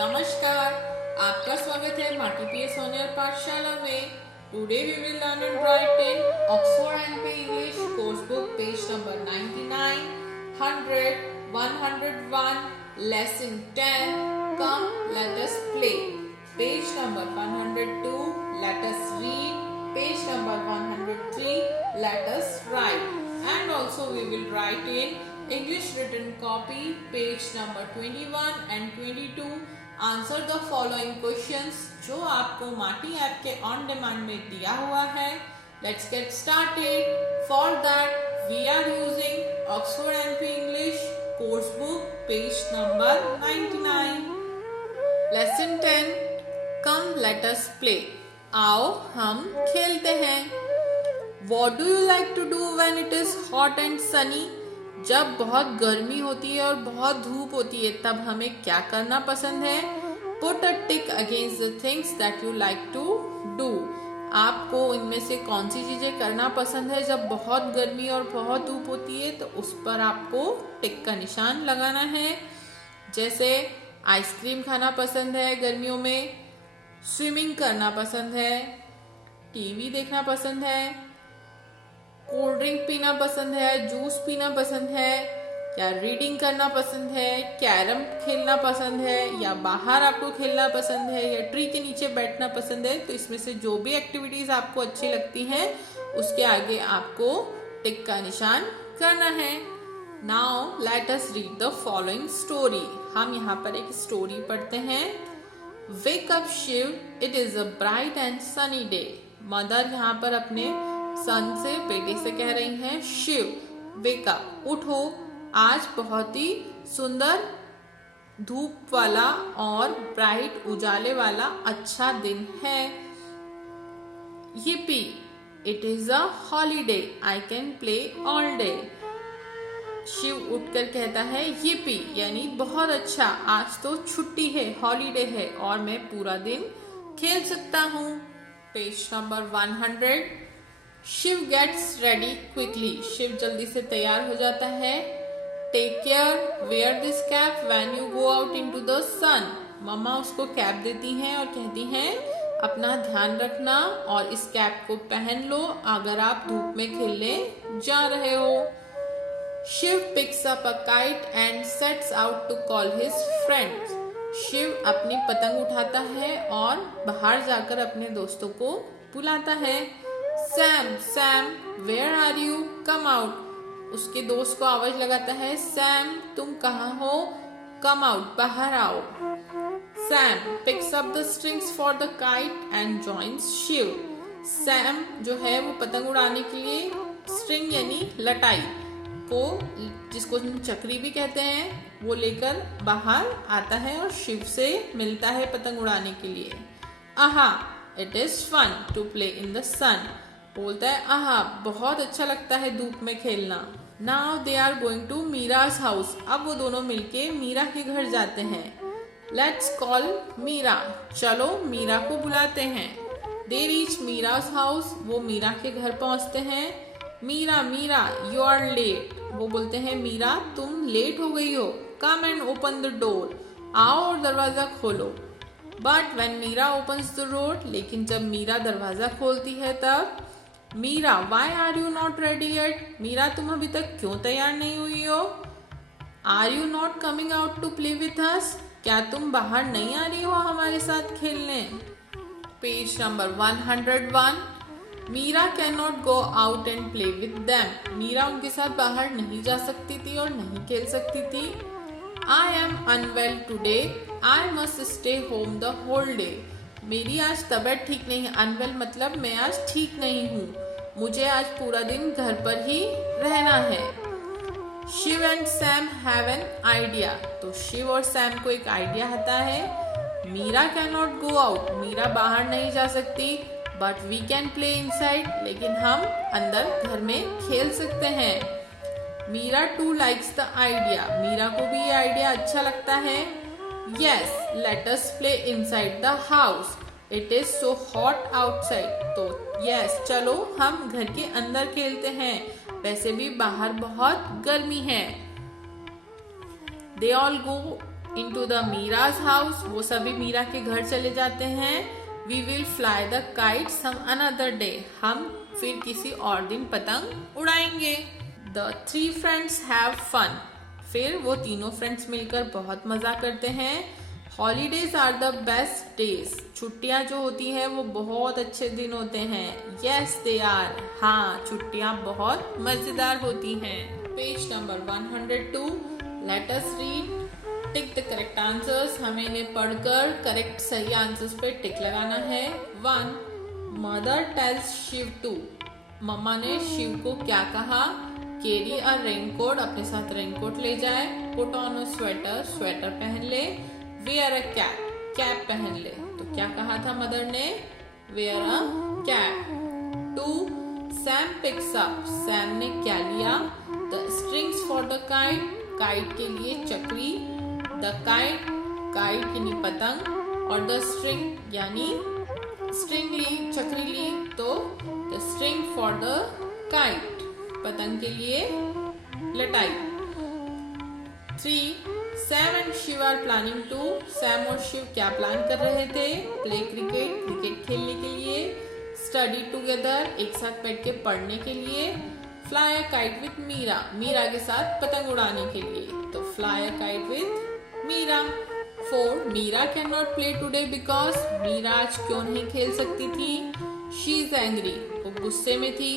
नमस्कार, आपका स्वागत है माटी पीए सोनियर पाठशाला में। Today we will learn and write in Oxford NP English course book page number 99, 100, 101, lesson 10, come let us play. Page number 102, let us read. Page number 103, let us write. And also we will write in English written copy page number 21 and 22. Answer the following questions जो आपको माटी app के on demand में दिया हुआ है। Let's get started. For that we are using Oxford NP English course book page number 99. Lesson 10. Come let us play. आओ हम खेलते हैं। What do you like to do when it is hot and sunny? जब बहुत गर्मी होती है और बहुत धूप होती है तब हमें क्या करना पसंद है? Put a tick against the things that you like to do. आपको इनमें से कौन सी चीजें करना पसंद है जब बहुत गर्मी और बहुत धूप होती है? तो उस पर आपको टिक का निशान लगाना है। जैसे आइसक्रीम खाना पसंद है गर्मियों में, स्विमिंग करना पसंद है, टीवी देखना पसंद है, कोल्ड ड्रिंक पीना पसंद है, जूस पीना पसंद है, या रीडिंग करना पसंद है, कैरम खेलना पसंद है, या बाहर आपको खेलना पसंद है, या ट्री के नीचे बैठना पसंद है। तो इसमें से जो भी एक्टिविटीज आपको अच्छी लगती हैं उसके आगे आपको टिक का निशान करना है। Now let us read the following story. हम यहाँ पर एक स्टोरी पढ़ते हैं। Wake up Shiv, it is a bright and sunny day. Mother यहाँ पर अपने सन से, बेटे से कह रही हैं, शिव वेक अप, उठो, आज बहुत ही सुंदर धूप वाला और ब्राइट उजाले वाला अच्छा दिन है। yippee, it is a holiday, I can play all day. Shiv उठकर कहता है yippee यानी बहुत अच्छा, आज तो छुट्टी है, हॉलीडे है और मैं पूरा दिन खेल सकता हूँ। Page number 100। Shiv gets ready quickly, Shiv जल्दी से तैयार हो जाता है। Take care, wear this cap when you go out into the sun. मम्मा उसको कैप देती हैं और कहती हैं अपना ध्यान रखना और इस कैप को पहन लो अगर आप धूप में खेलने जा रहे हो। Shiv picks up a kite and sets out to call his friends. Shiv अपनी पतंग उठाता है और बाहर जाकर अपने दोस्तों को बुलाता है। Sam, Sam where are you, come out. उसके दोस्त को आवाज लगाता है, सैम तुम कहाँ हो, कम आउट, बाहर आओ। Sam picks up the strings for the kite and joins Shiv. Sam जो है वो पतंग उड़ाने के लिए स्ट्रिंग यानी लटाई को, जिसको हम चक्री भी कहते हैं, वो लेकर बाहर आता है और शिव से मिलता है पतंग उड़ाने के लिए। आहा, it is fun to play in the sun. बोलता है आहा बहुत अच्छा लगता है धूप में खेलना। Now they are going to Meera's house. अब वो दोनों मिलके मीरा के घर जाते हैं। लेट्स कॉल मीरा, चलो मीरा को बुलाते हैं। दे रीच मीराज हाउस, वो मीरा के घर पहुंचते हैं। Meera, Meera you are late. वो बोलते हैं मीरा तुम लेट हो गई हो, come and open the door, आओ और दरवाजा खोलो। But when Meera opens the door, लेकिन जब मीरा दरवाजा खोलती है तब Meera, why are you not ready yet. Meera तुम अभी तक क्यों तैयार नहीं हुई हो। Are you not coming out to play with us, क्या तुम बाहर नहीं आ रही हो हमारे साथ खेलने। Page number 101। Meera can not go out and play with them. Meera उनके साथ बाहर नहीं जा सकती थी और नहीं खेल सकती थी। I am unwell today, I must stay home the whole day. मेरी आज तबीयत ठीक नहीं है। अनवेल मतलब मैं आज ठीक नहीं हूँ, मुझे आज पूरा दिन घर पर ही रहना है। Shiv and Sam have an idea. तो शिव और सैम को एक आइडिया आता है। Meera can not go out, Meera बाहर नहीं जा सकती, but we can play inside, लेकिन हम अंदर घर में खेल सकते हैं। Meera too likes the idea, Meera को भी ये आइडिया अच्छा लगता है। Yes let us play inside the house, it is so hot outside, तो यस चलो हम घर के अंदर खेलते हैं, वैसे भी बाहर बहुत गर्मी है। They all go into the Meera's house, वो सभी मीरा के घर चले जाते हैं। We will fly the kite some another day, हम फिर किसी और दिन पतंग उड़ाएंगे। The three friends have fun, फिर वो तीनों फ्रेंड्स मिलकर बहुत मजा करते हैं। Holidays are the best days, छुट्टियां जो होती है वो बहुत अच्छे दिन होते हैं। यस दे आर, हाँ छुट्टियां बहुत मजेदार होती हैं। Page number 102, let us read, tick the correct answers, हमें इन्हें पढ़कर करेक्ट सही आंसर्स पे टिक लगाना है। 1. मदर टेल्स शिव टू, मम्मा ने शिव को क्या कहा? कैरी अ रेनकोट, अपने साथ रेनकोट ले जाए। Put on a sweater, sweater पहन ले। वेयर अ कैप, कैप पहन ले। तो क्या कहा था मदर ने? Wear a cap. 2. Sam picks up, Sam ने क्या लिया? The strings for the kite, kite के लिए चक्री। द काइट, काइट यानी पतंग, और द स्ट्रिंग यानी स्ट्रिंग ली, चक्री ली, तो the string for the kite, पतंग के लिए लटाई। 3. Sam and Shiv are planning to, Sam और शिव क्या प्लान कर रहे थे? प्ले क्रिकेट, क्रिकेट खेलने के लिए। स्टडी टुगेदर, एक साथ बैठ के पढ़ने के लिए। Fly a kite with Meera, Meera के साथ पतंग उड़ाने के लिए, तो fly a kite with Meera. 4. Meera can not play today because, Meera आज क्यों नहीं खेल सकती थी? शी इज एंग्री, वो गुस्से में थी।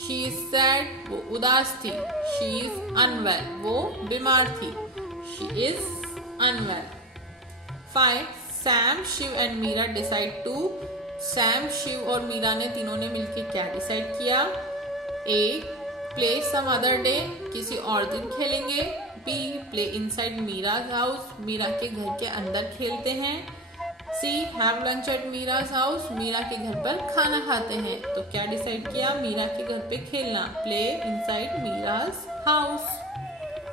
शी इज सैड, वो उदास थी। शी इज अनवेल, वो बीमार थी। She is unwell. 5. Sam, Shiv and Meera decide to, Sam, Shiv और मीरा ने तीनों ने मिलकर क्या डिसाइड किया? A. Play some other day, किसी और दिन खेलेंगे। B. Play inside Meera's house, Meera के घर के अंदर खेलते हैं। C. Have lunch at Meera's house, Meera के घर पर खाना खाते हैं। तो क्या डिसाइड किया? मीरा के घर पे खेलना, play inside Meera's house.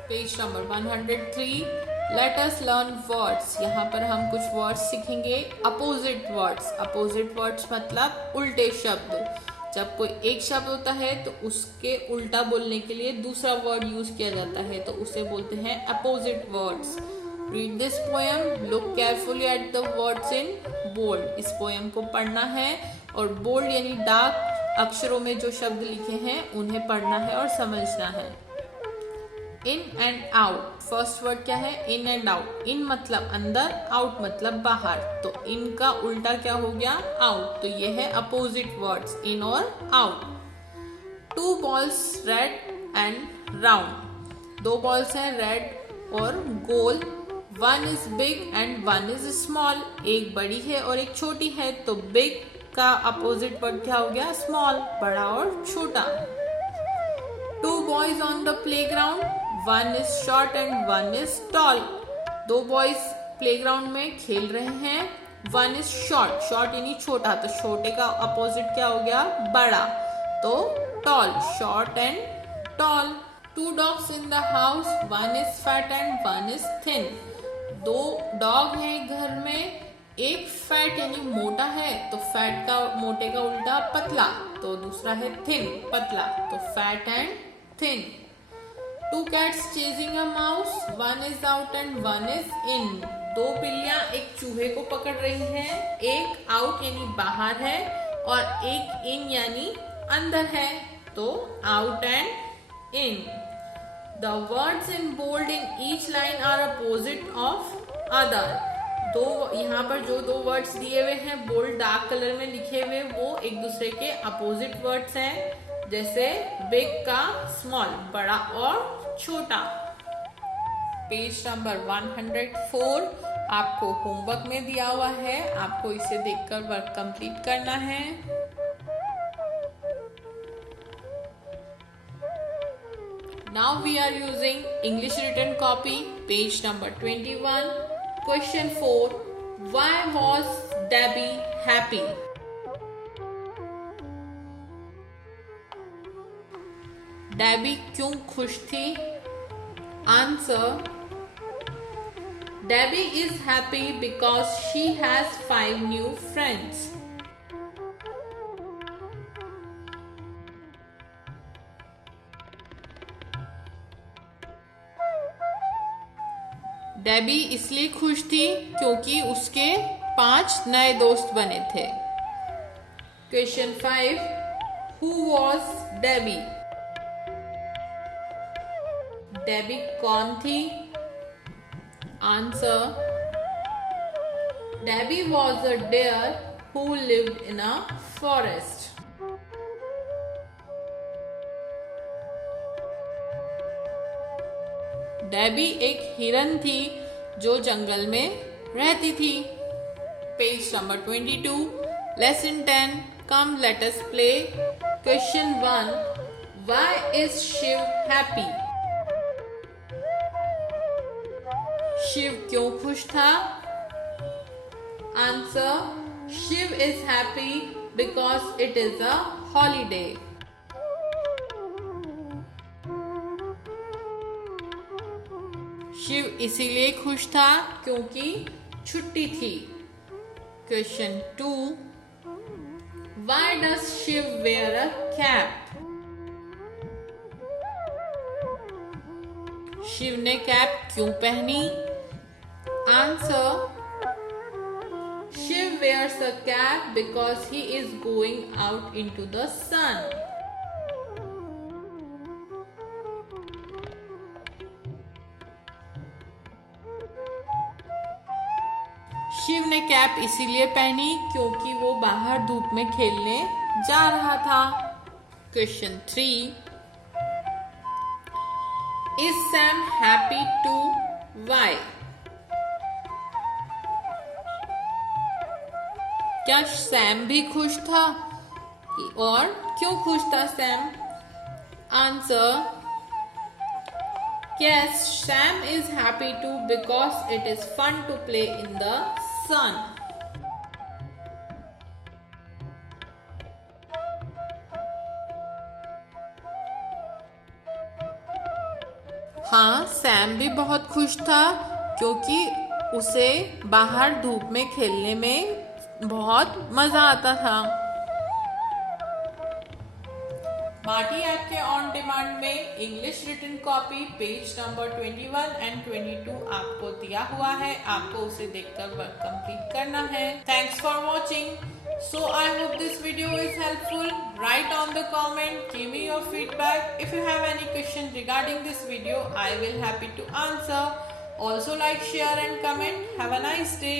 Page number 103, let us learn words, यहाँ पर हम कुछ वर्ड्स सीखेंगे। अपोजिट वर्ड्स, अपोजिट वर्ड्स मतलब उल्टे शब्द। जब कोई एक शब्द होता है तो उसके उल्टा बोलने के लिए दूसरा वर्ड यूज किया जाता है, तो उसे बोलते हैं opposite words. Read this poem, look carefully at the words in bold, इस पोएम को पढ़ना है और बोल्ड यानी डार्क अक्षरों में जो शब्द लिखे हैं उन्हें पढ़ना है और समझना है। In and out, first word क्या है? In and out. इन मतलब अंदर, आउट मतलब बाहर, तो इन का उल्टा क्या हो गया? आउट, तो ये है अपोजिट वर्ड्स, इन और out. 2 balls red and round, 2 balls हैं रेड और गोल। 1 is big and 1 is small, एक बड़ी है और एक छोटी है, तो बिग का अपोजिट वर्ड क्या हो गया? स्मॉल, बड़ा और छोटा। 2 boys on the playground, 1 is short and 1 is tall, 2 boys playground में खेल रहे हैं। 1 is short, short यानी छोटा, तो छोटे का अपोजिट क्या हो गया? बड़ा, तो tall, short and tall। 2 dogs in the house, 1 is fat and 1 is thin, 2 dog हैं घर में, एक फैट यानी मोटा है, तो फैट का मोटे का उल्टा पतला, तो दूसरा है थिन, पतला, तो fat and thin. 2 cats chasing a mouse, 1 is out and 1 is in, 2 बिल्लियां एक चूहे को पकड़ रही हैं, एक आउट यानी बाहर है और एक इन यानी अंदर है, तो out and in. The words in bold in each line are opposite of other, दो यहाँ पर जो 2 वर्ड्स दिए हुए हैं बोल्ड डार्क कलर में लिखे हुए, वो एक दूसरे के अपोजिट वर्ड्स हैं, जैसे बिग का स्मॉल, बड़ा और छोटा। पेज नंबर 104 आपको होमवर्क में दिया हुआ है, आपको इसे देखकर वर्क कंप्लीट करना है। Now we are using English written copy, page number 21. Question 4. Why was Debbie happy? Debbie क्यों खुश थी? Answer, Debbie is happy because she has 5 new friends. Debbie इसलिए खुश थी क्योंकि उसके 5 नए दोस्त बने थे. Question 5. Who was Debbie? Debbie कौन थी? Answer, Debbie was a deer who lived in a forest. डेबी एक हिरन थी जो जंगल में रहती थी. Page number 22. Lesson 10. Come let us play. Question 1. Why is Shiv happy? Shiv क्यों खुश था? Answer, Shiv is happy because it is a holiday. Shiv इसीलिए खुश था क्योंकि छुट्टी थी. Question 2. Why does Shiv wear a cap? Shiv ने कैप क्यों पहनी? Answer, Shiv wears a cap because he is going out into the sun. Shiv ने कैप इसीलिए पहनी क्योंकि वो बाहर धूप में खेलने जा रहा था. Question 3. Is Sam happy too? Why? क्या सैम भी खुश था? और क्यों खुश था Sam? Answer, yes, Sam is happy too because it is fun to play in the sun. हाँ, सैम भी बहुत खुश था क्योंकि उसे बाहर धूप में खेलने में बहुत मजा आता था. मार्टी ऐप के ऑन डिमांड में English written copy page number 21 and 22 आपको दिया हुआ है. आपको उसे देखकर वर्क कंप्लीट करना है. Thanks for watching. So I hope this video is helpful. Write on the comment, give me your feedback. If you have any question regarding this video, I will happy to answer. Also like, share and comment. Have a nice day.